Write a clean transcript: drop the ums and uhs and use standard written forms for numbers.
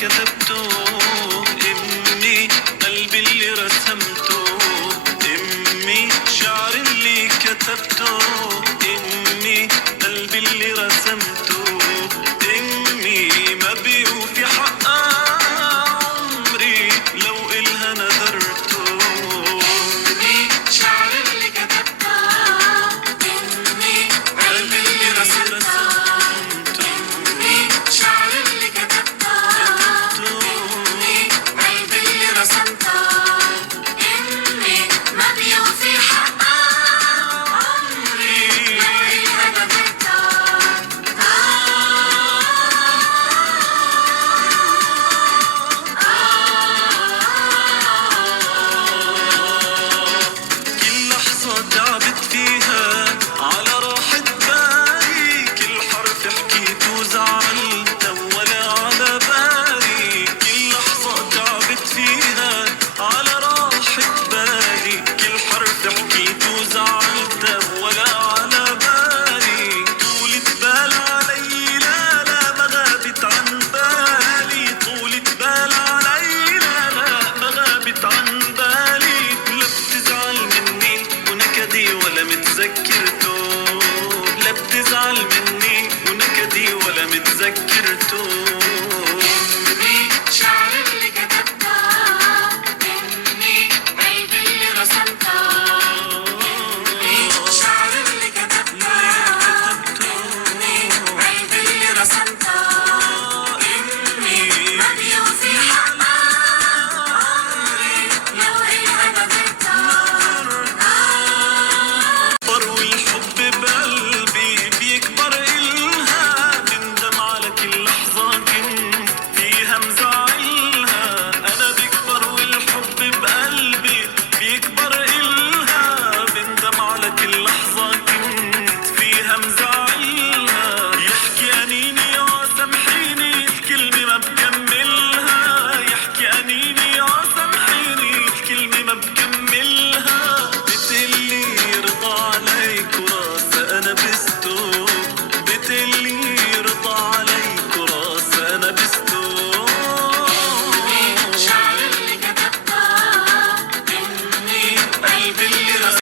كتبته، امي قلبي اللي رسمته، امي شعر اللي كتبته، امي قلبي اللي رسمته، امي ما بيوفي حقها عمري لو إلها نذرته. امي شعر اللي كتبته، امي قلبي اللي رسمته، امي شعر اللي كتبته، امي قلبي اللي رسمته، امي ما بيوفي حقها عمري لو إلها نذرته. كل لحظة تعبت فيها على راحة بالي، كل حرف حكيته زعلت ولا على بالي، كل لحظة تعبت فيها على راحة بالي، كل حرف حكيته زعلت ولا على بالي، طولة بال علي لا لا ما غابت عن بالي، طولة بال علي لا لا ما غابت عن بالي، لا بتزعل مني ونكدي ولا متذكرته، لا بتزعل مني ونكدي ولا متذكرته.